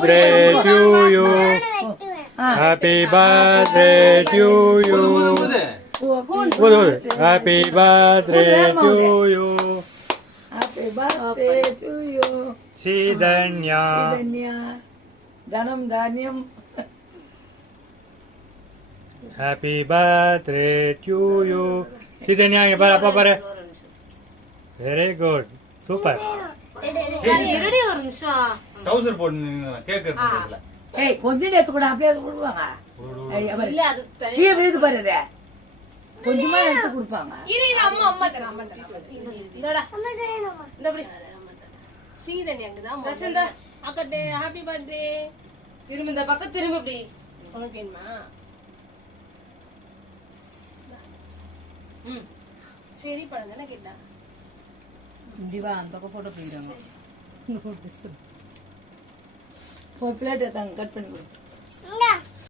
birthday to you. Happy birthday to you. Happy birthday to you. Happy birthday to you. Sidanya. Dhanam Dhanyam. Happy birthday to you. Sidanya, இங்க பாரு அப்பா பாரு. Very good. Super. Ready ஒரு நிமிஷம். டவுசர் போட்டு cake எடுத்துக்கல. ஏய் கொஞ்சம் எடுத்து கூட அப்படியே கொடுப்பாங்க. இல்ல அது கீழ விழுது பாரு அது. கொஞ்சமா எடுத்து கொடுப்பாங்க. இரு அம்மா தரேன். இந்தடா. இந்த அப்படி. ஸ்ரீதன்யாக்கு தான் பிரசந்த அக்கட்டே ஹேப்பி பர்த்டே. திரும்ப இந்த பக்கம் திரும்ப இப்படி. உனக்கு வேணுமா? சரி பழங்க கேட்டா. முடிவா அந்த பக்கம் போட்டு போயிடுவாங்க. ஒரு பிளேட் எடுத்தாங்க கட் பண்ணி கொடு.